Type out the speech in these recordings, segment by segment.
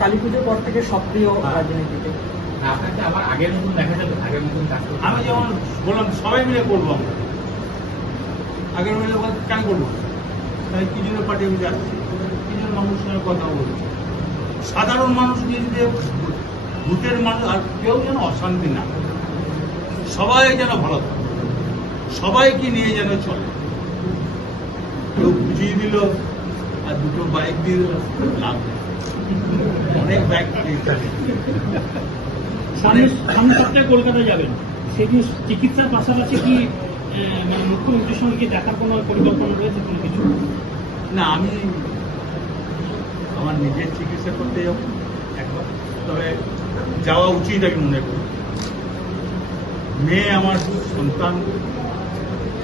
কালী পুজোর পর থেকে সক্রিয় রাজনীতিতে। আপনাকে আবার আগের মতন দেখা যাবে, আগের মতন কাজ করতে? আমি যেমন বললাম সবাই মিলে করবো আমরা। আগের মিলে কেন করবো? তাই কি জন্য পার্টি আমি যাচ্ছি, কি জন্য মানুষের সঙ্গে কথা বলছি। সাধারণ মানুষ নিয়ে যদি ভূতের মানুষ আর কেউ যেন অশান্তি না, সবাই যেন ভালো থাকে, সবাইকে নিয়ে যেন চলে। কেউ বুঝিয়ে দিল আর দুটো বাইক দিয়ে দিল, লাভ নেই। অনেক বাইক সামনের সপ্তাহে কলকাতা যাবেন, সেদিন চিকিৎসার পাশাপাশি কি মানে মুখ্যমন্ত্রীর সঙ্গে দেখার কোনো পরিকল্পনা রয়েছে কোনো কিছু? না, আমি আমার নিজের চিকিৎসা করতে যাব একবার, তবে যাওয়া উচিত আমি মনে করি। মেয়ে আমার সন্তান,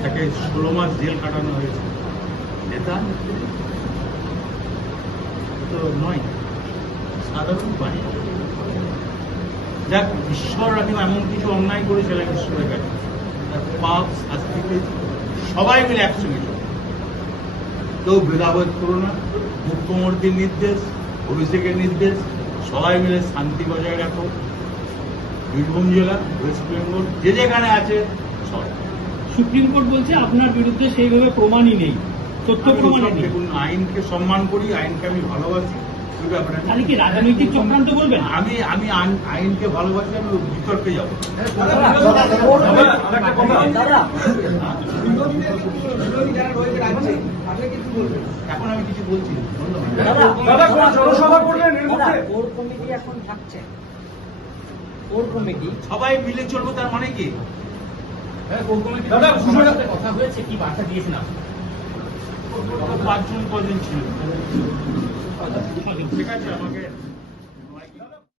তাকে 16 মাস জেল কাটানো হয়েছে, নেতা তো নয়, সাধারণ পানি। যাক, ঈশ্বর এখন এমন কিছু অন্যায় করেছিলেন ঈশ্বরের কাছে, তার পাপ শাস্তি পেয়েছে। সবাই মিলে একসঙ্গে চলো, কেউ ভেদাভেদ করো না। মুখ্যমন্ত্রীর নির্দেশ, অভিষেকের নির্দেশ, সবাই মিলে শান্তি বজায় রাখো। বীরভূম জেলা, ওয়েস্ট বেঙ্গল, যে যেখানে আছে সব। সুপ্রিম কোর্ট বলছে আপনার বিরুদ্ধে সেইভাবে প্রমাণই নেই, তথ্য প্রমাণই নেই। দেখুন, আইনকে সম্মান করি, আইনকে আমি ভালোবাসি। তাহলে কি রাজনৈতিক চক্রান্ত বলবেন? আমি আইনকে ভালোবাসি, আমি বিতর্কে যাবো। এখন আমি কিছু বলছি না। কোর কমিটি এখন থাকছে, কোর কমিটি সবাই মিলে চলবো, তার মানে কি? কথা হয়েছে, কি বার্তা দিয়েছেন আপনি? 5 জন কদিন ছিল, ঠিক আছে আমাকে